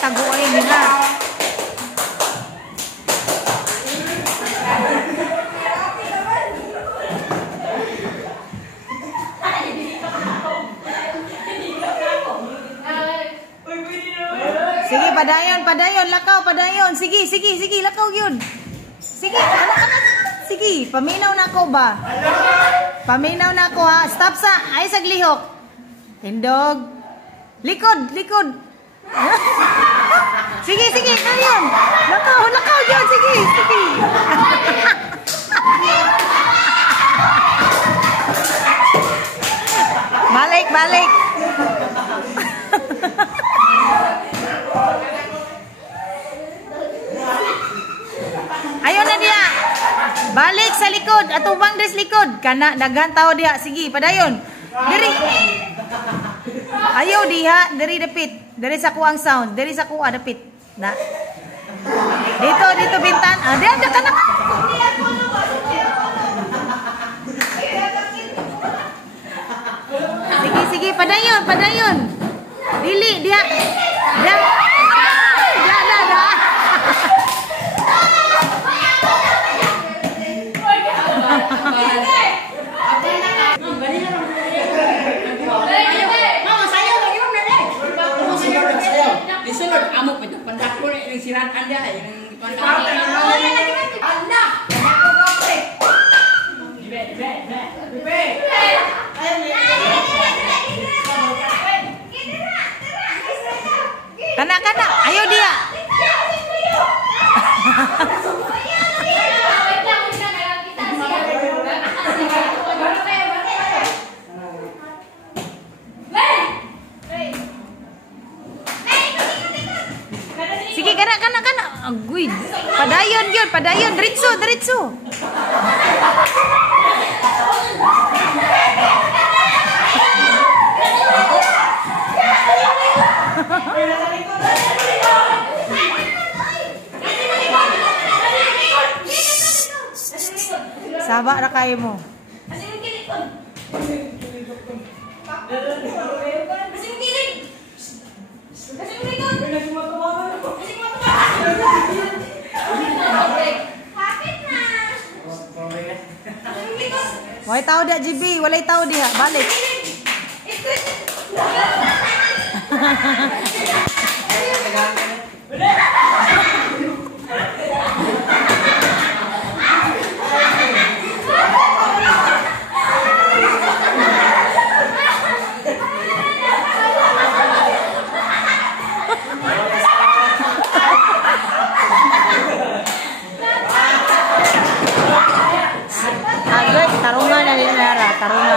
taguoy nila. Sige, padayon, lakaw, padayon. Sige, lakaw yun. Sige, anak. Sige, paminaw na ako ba? Paminaw na ako ha. Stop sa, ay saglihok. Tindog. Likod. Sige, ngayon. Lakaw yun, sige. Balik. Ayo na dia. Balik sa likod. Atubang des likod. Kana daghan tao dia. Sige, padayon. Diri. Ayo diha, diri dapit. Diri sa kuang sound. Diri sa kuha dapit. Na. Dito bintan. Ah, dia ada kana. Sige, padayon. Dili dia. Dah. Amo pendak ko yung siratan dia yung pandak. Anak. Kana. Ayo dia. Sige, kana. Aguy. Padayon. Diretso. Saba na kayo mo. Walay tao dia GB, walay tao dia, balik. Tarungan na din Lara, tarungan.